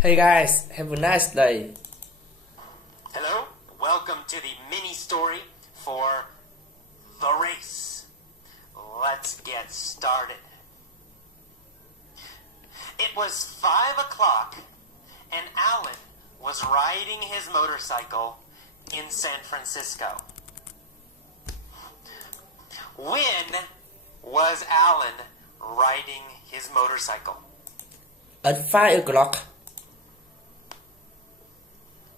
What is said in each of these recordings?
Hey guys, have a nice day. Hello, welcome to the mini story for The Race. Let's get started. It was 5 o'clock and Alan was riding his motorcycle in San Francisco. When was Alan riding his motorcycle? At 5 o'clock.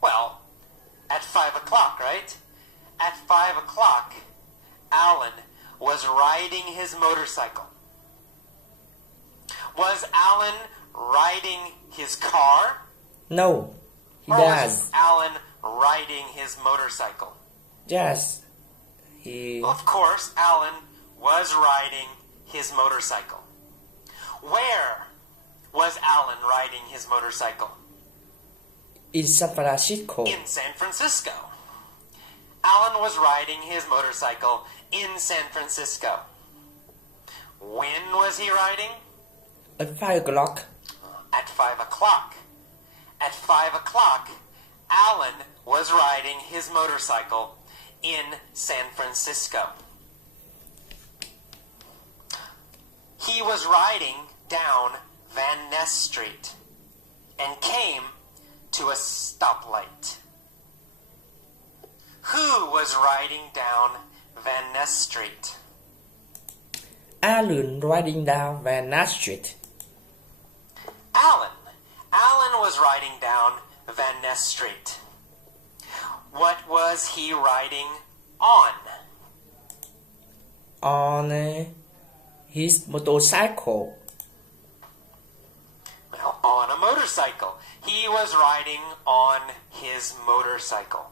Well, at 5 o'clock, right? At 5 o'clock, Alan was riding his motorcycle. Was Alan riding his car? No, he Or does. was Alan riding his motorcycle? Yes, he. Of course, Alan was riding his motorcycle. Where was Alan riding his motorcycle? In San Francisco. In San Francisco. Alan was riding his motorcycle in San Francisco. When was he riding? At 5 o'clock. At 5 o'clock. At 5 o'clock, Alan was riding his motorcycle in San Francisco. He was riding down Van Ness Street and came to a stoplight. Who was riding down Van Ness Street? Alan riding down Van Ness Street. Alan. Alan was riding down Van Ness Street. What was he riding on? On his motorcycle. Well, on a motorcycle. He was riding on his motorcycle.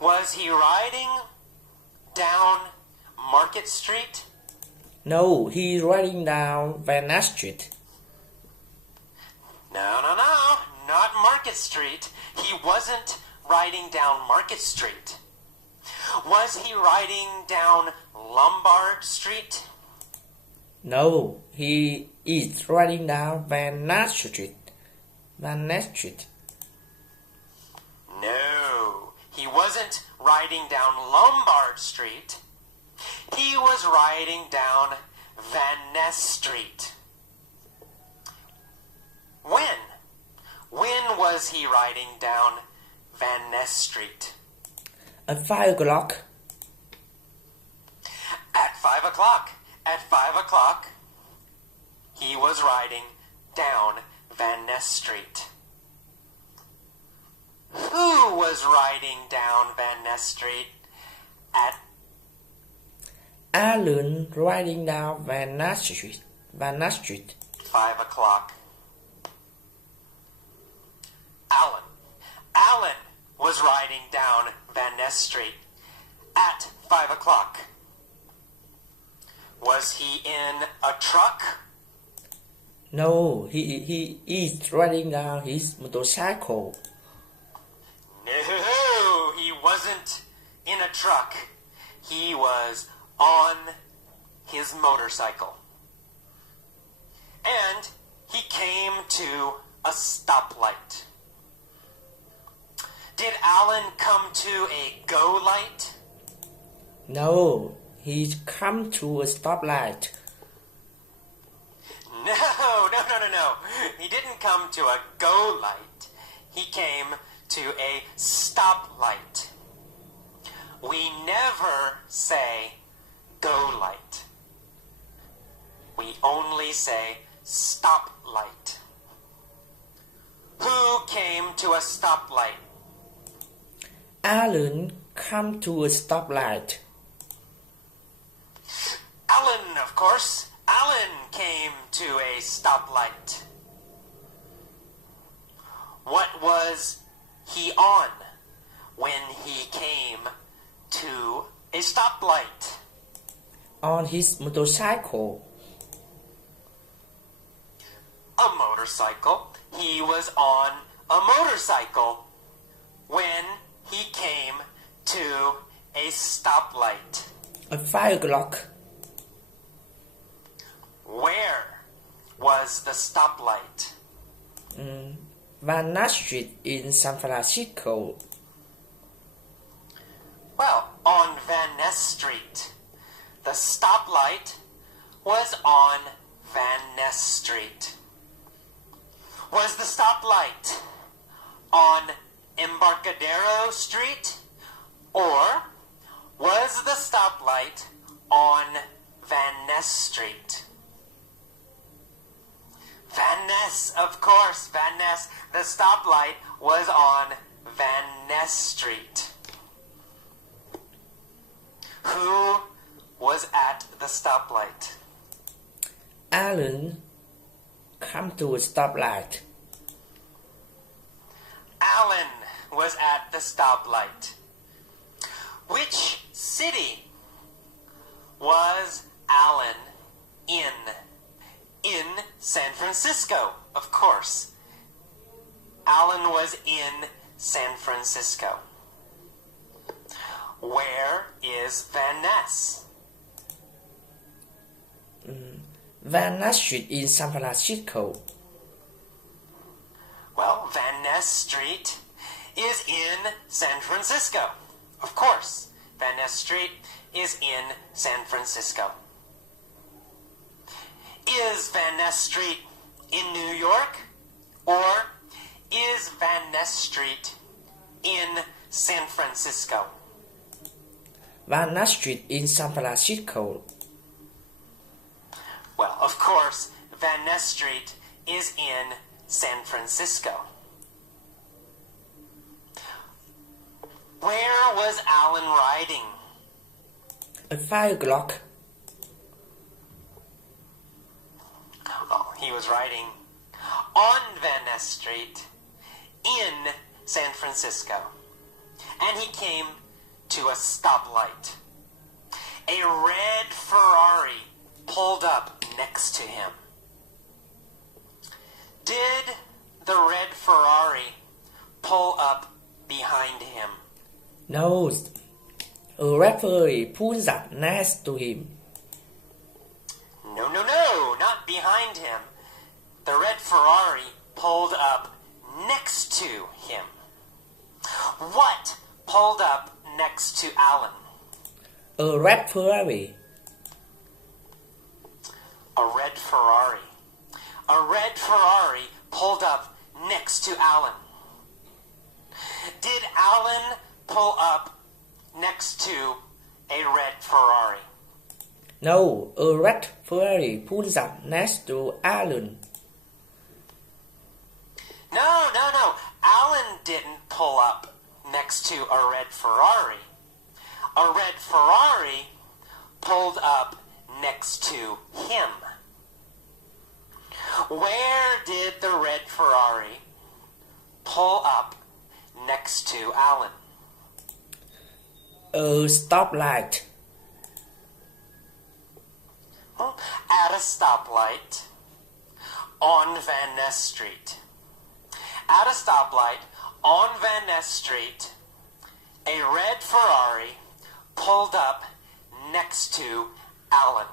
Was he riding down Market Street? No, he's riding down Van Ness Street. No, not Market Street. He wasn't riding down Market Street. Was he riding down Lombard Street? No, he is riding down Van Ness Street. Van Ness Street. No, he wasn't riding down Lombard Street. He was riding down Van Ness Street. When? When was he riding down Van Ness Street? At 5 o'clock. At 5 o'clock. At 5 o'clock, he was riding down Van Ness Street. Who was riding down Van Ness Street at Alan riding down Van Ness Street. Van Ness Street. 5 o'clock? Alan. Alan was riding down Van Ness Street at 5 o'clock. Was he in a truck? No, he is riding down his motorcycle. No, he wasn't in a truck. He was on his motorcycle. And he came to a stoplight. Did Alan come to a go light? No, he's come to a stoplight. No. He didn't come to a go light. He came to a stoplight. We never say go light. We only say stoplight. Who came to a stoplight? Alan come to a stoplight. Alan, of course. Alan came to a stoplight. What was he on when he came to a stoplight? On his motorcycle. A motorcycle. He was on a motorcycle when he came to a stoplight. At 5 o'clock. Where was the stoplight? Van Ness Street in San Francisco? Well, on Van Ness Street. The stoplight was on Van Ness Street. Was the stoplight on Embarcadero Street? Or was the stoplight on Van Ness Street? Van Ness, of course, Van Ness. The stoplight was on Van Ness Street. Who was at the stoplight? Alan come to a stoplight. Alan was at the stoplight. Which city was Alan in? In San Francisco, of course. Alan was in San Francisco. Where is Van Ness? Van Ness Street in San Francisco. Well, Van Ness Street is in San Francisco. Of course, Van Ness Street is in San Francisco. Is Van Ness Street in New York? Or is Van Ness Street in San Francisco? Van Ness Street in San Francisco. Well, of course, Van Ness Street is in San Francisco. Where was Alan riding? At 5 o'clock. Oh, he was riding on Van Ness Street in San Francisco. And he came to a stoplight. A red Ferrari pulled up next to him. Did the red Ferrari pull up behind him? No, a red Ferrari pulls up next to him. No, not behind him. The red Ferrari pulled up next to him. What pulled up next to Alan? A red Ferrari. A red Ferrari. A red Ferrari pulled up next to Alan. Did Alan pull up next to a red Ferrari? No, a red Ferrari pulls up next to Alan. No. Alan didn't pull up next to a red Ferrari. A red Ferrari pulled up next to him. Where did the red Ferrari pull up next to Alan? A stoplight. At a stoplight on Van Ness Street. At a stoplight on Van Ness Street, a red Ferrari pulled up next to Alan.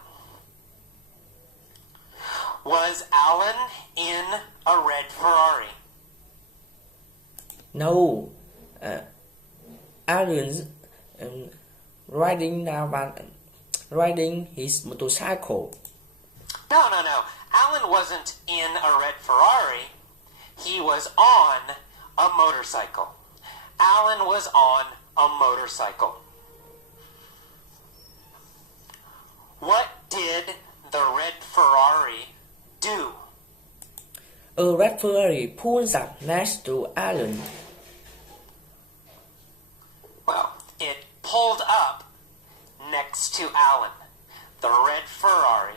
Was Alan in a red Ferrari? No, Alan's riding his motorcycle. No. Alan wasn't in a red Ferrari. He was on a motorcycle. Alan was on a motorcycle. What did the red Ferrari do? A red Ferrari pulls up next to Alan. Well, it pulled up next to Alan. The red Ferrari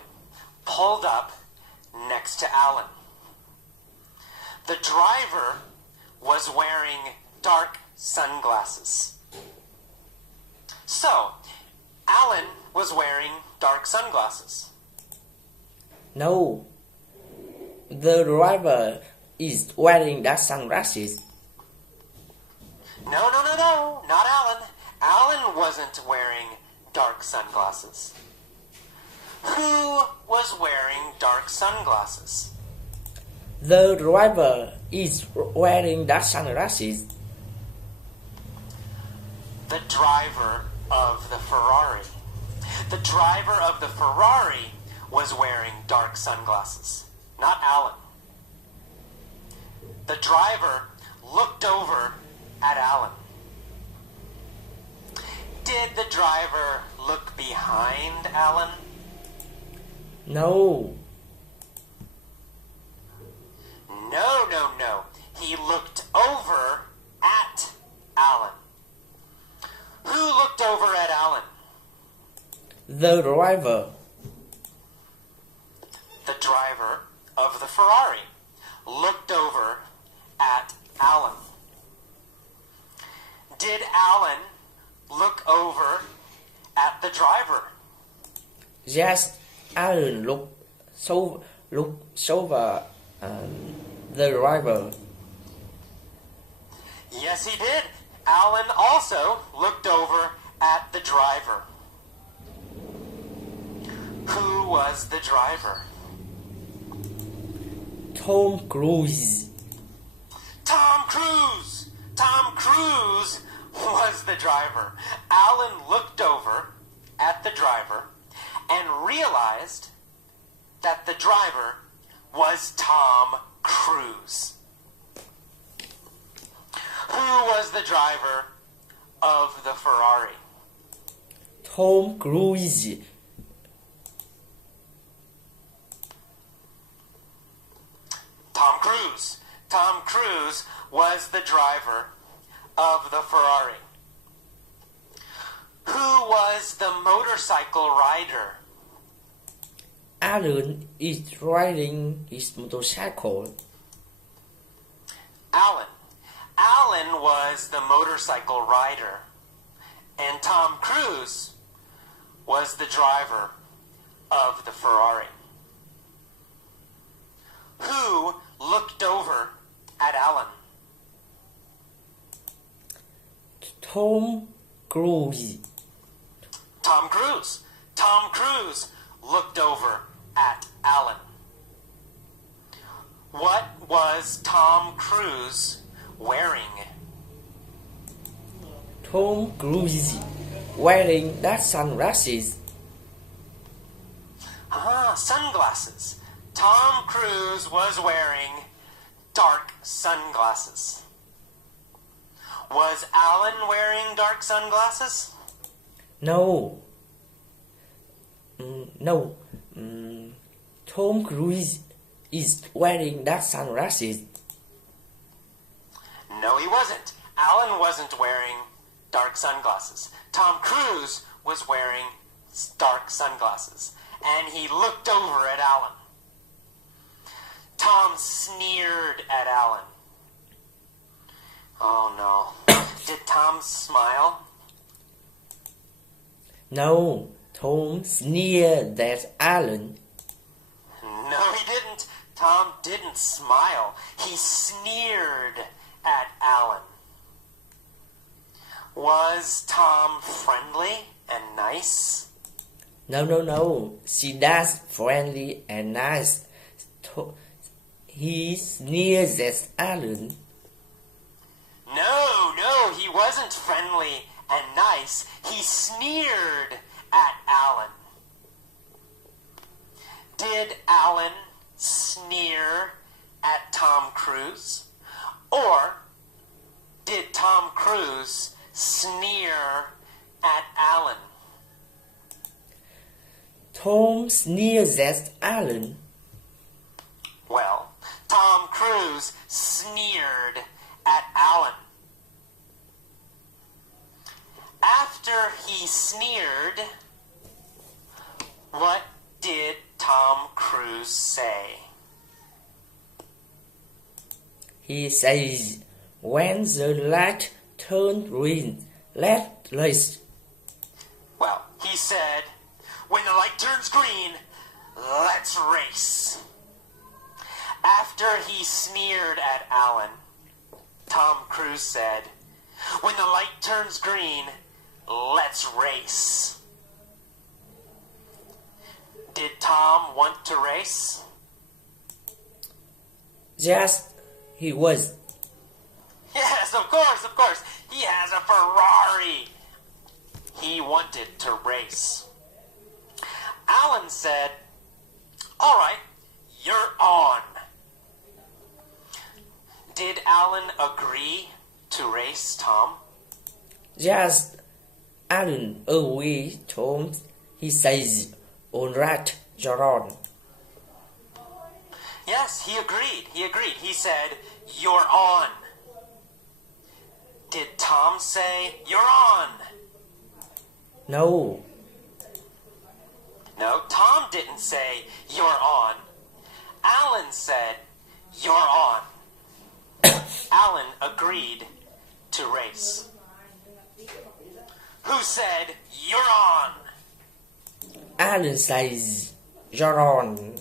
pulled up next to Alan. The driver was wearing dark sunglasses. So, Alan was wearing dark sunglasses. No, the driver is wearing dark sunglasses. No, not Alan. Alan wasn't wearing dark sunglasses. Who was wearing dark sunglasses? The driver is wearing dark sunglasses. The driver of the Ferrari. The driver of the Ferrari was wearing dark sunglasses, not Alan. The driver looked over at Alan. Did the driver look behind Alan? No. No. He looked over at Alan. Who looked over at Alan? The driver. The driver of the Ferrari looked over at Alan. Did Alan look over at the driver? Yes, Alan looked over the driver. Yes, he did. Alan also looked over at the driver. Who was the driver? Tom Cruise. Tom Cruise! Tom Cruise was the driver. Alan looked over at the driver and realized that the driver was Tom Cruise. Who was the driver of the Ferrari? Tom Cruise. Tom Cruise. Tom Cruise was the driver of the Ferrari. Who was the motorcycle rider? Alan is riding his motorcycle. Alan. Alan was the motorcycle rider, and Tom Cruise was the driver of the Ferrari. Who looked over at Alan? Tom Cruise. Tom Cruise. Tom Cruise looked over at Alan. What was Tom Cruise wearing? Tom Cruise wearing dark sunglasses. Sunglasses. Tom Cruise was wearing dark sunglasses. Was Alan wearing dark sunglasses? No. Tom Cruise is wearing dark sunglasses. No, he wasn't. Alan wasn't wearing dark sunglasses. Tom Cruise was wearing dark sunglasses, and he looked over at Alan. Tom sneered at Alan. Oh no. Did Tom smile? No, Tom sneered at Alan. No, he didn't. Tom didn't smile. He sneered at Alan. Was Tom friendly and nice? No. She does friendly and nice. He sneers at Alan. No, he wasn't friendly and nice. He sneered at Alan. Did Alan sneer at Tom Cruise? Or did Tom Cruise sneer at Alan? Tom sneers at Alan. Well, Tom Cruise sneered at Alan. After he sneered, what did Tom Cruise say? He says, when the light turns green, let's race. Well, he said, when the light turns green, let's race. After he sneered at Alan, Tom Cruise said, when the light turns green, let's race. Did Tom want to race? Yes, he was. Yes, of course. He has a Ferrari. He wanted to race. Alan said, "All right, you're on." Did Alan agree to race Tom? Yes, Alan away Tom. He says, "All right, you're on." Yes, he agreed. He said, "You're on." Did Tom say, "You're on"? No, No, Tom didn't say, "You're on." Alan said, "You're on." Alan agreed to race. Who said, "You're on"? Alan says, "You're on."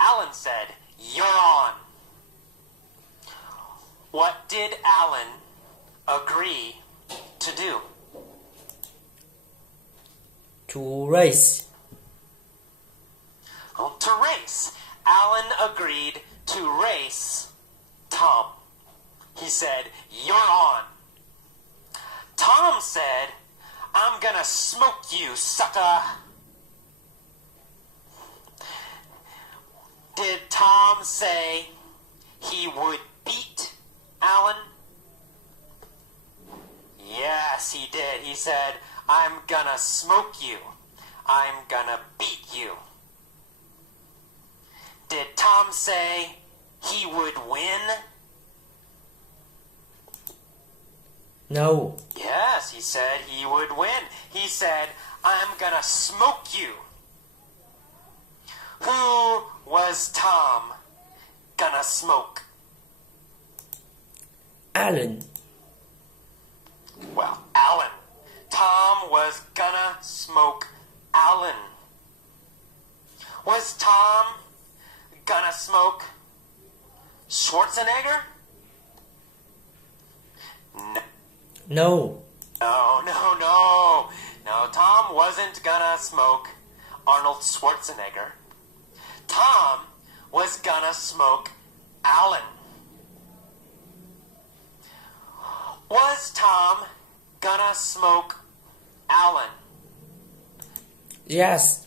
Alan said, "You're on." What did Alan agree to do? To race. Well, to race. Alan agreed to race Tom. He said, "You're on." Tom said, "I'm gonna smoke you, sucker." Did Tom say he would beat Alan? Yes, he did. He said, "I'm gonna smoke you. I'm gonna beat you." Did Tom say he would win? No, Yes, he said he would win. He said, "I'm gonna smoke you." Who was Tom gonna smoke? Alan. Well, Alan. Tom was gonna smoke Alan. Was Tom gonna smoke Schwarzenegger? No. No, No, Tom wasn't gonna smoke Arnold Schwarzenegger. Tom was gonna smoke Alan. Was Tom gonna smoke Alan? yes,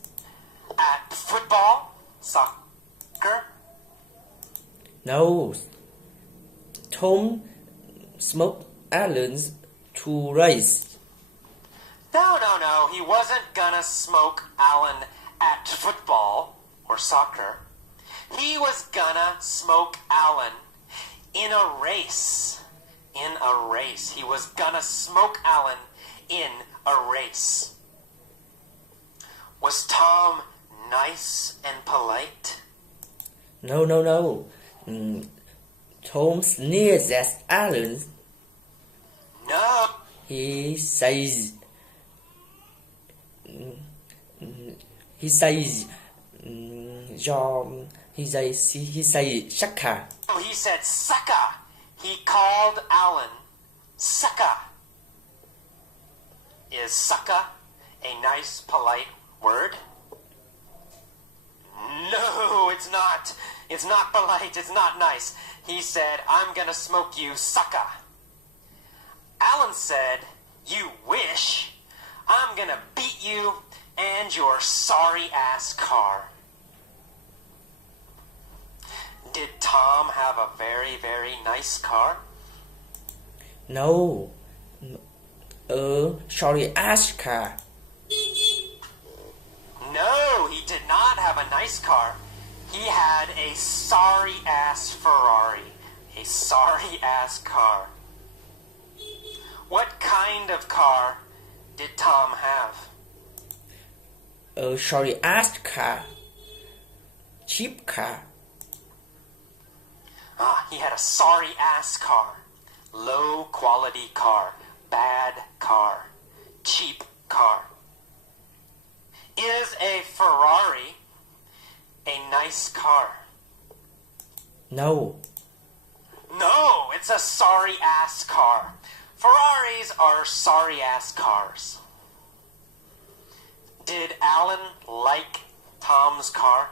At football? Soccer? no. Tom smoked Alan's to race. No. He wasn't gonna smoke Alan at football or soccer. He was gonna smoke Alan in a race. In a race. He was gonna smoke Alan in a race. Was Tom nice and polite? No. Tom sneers at Alan. No. He says, "Shaka." He said sucker. He called Alan sucker. Is sucker a nice, polite word? No, it's not. It's not polite. It's not nice. He said, "I'm gonna smoke you, sucker." Alan said, "You wish. I'm gonna beat you and your sorry-ass car." Did Tom have a very, very nice car? No. Sorry, ask car. No, he did not have a nice car. He had a sorry-ass Ferrari. A sorry-ass car. What kind of car did Tom have? Sorry, ask car. Cheap car. He had a sorry-ass car. Low-quality car. Bad car. Cheap car. Is a Ferrari a nice car? No. No, it's a sorry-ass car. Ferraris are sorry-ass cars. Did Alan like Tom's car?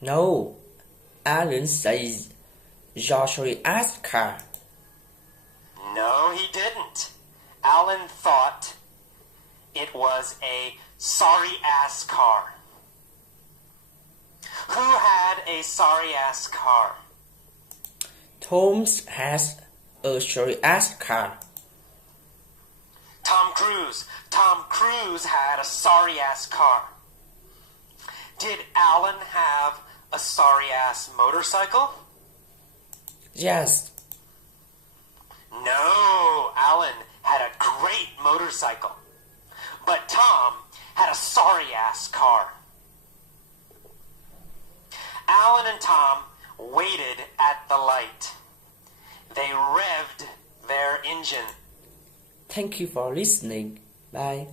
No. Alan says your sorry-ass car. No, he didn't. Alan thought it was a sorry-ass car. Who had a sorry-ass car? Tom has a sorry-ass car. Tom Cruise. Tom Cruise had a sorry-ass car. Did Alan have a sorry-ass motorcycle? Yes. No, Alan had a great motorcycle. But Tom had a sorry-ass car. Alan and Tom waited at the light. They revved their engine. Thank you for listening. Bye.